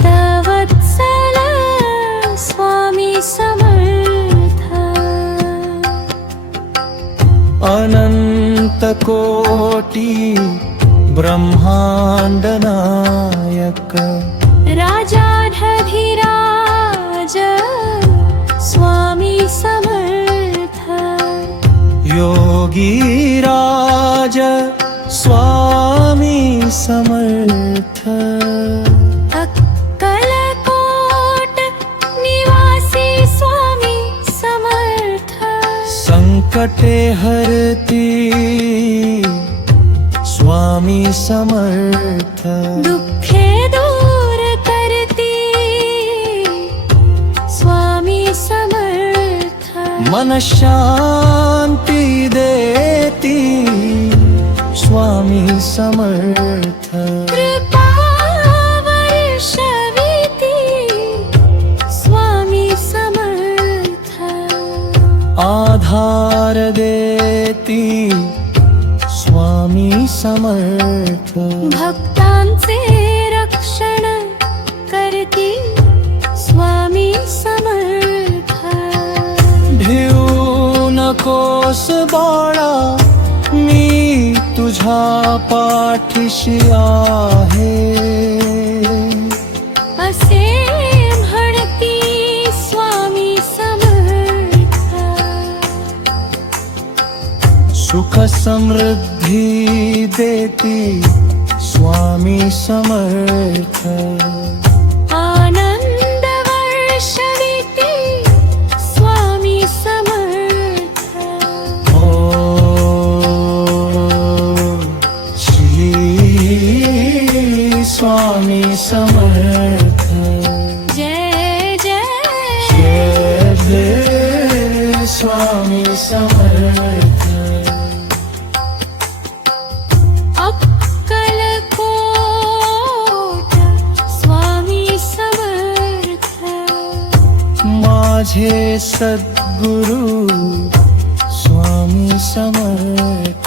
भक्तवत्सल स्वामी समर्थ। अनंत कोटी ब्रह्मांड नायक राजाधिराज स्वामी समर्थ। योगीराज स्वामी समर्थ। अक्कलकोट निवासी स्वामी समर्थ। संकटे हरती स्वामी समर्थ। दुःखे दूर करती स्वामी समर्थ। मन शांती देती स्वामी समर्थ। कृपा वर्षविती स्वामी समर्थ। आधार देती स्वामी समर्थ। भक्तांचे रक्षण करती स्वामी समर्थ। भिऊ नकोस बाळा मी तुझ्या पाठीशी आहे। असे म्हणती स्वामी समर्थ। सुख समृद्धी देती स्वामी समर्थ। आनंद वर्षविती स्वामी समर्थ। ओ श्री स्वामी समर्थ। जय जय जय जय स्वामी समर्थ। अक्कलकोट स्वामी समर्थ। माझे सद्गुरु स्वामी समर्थ।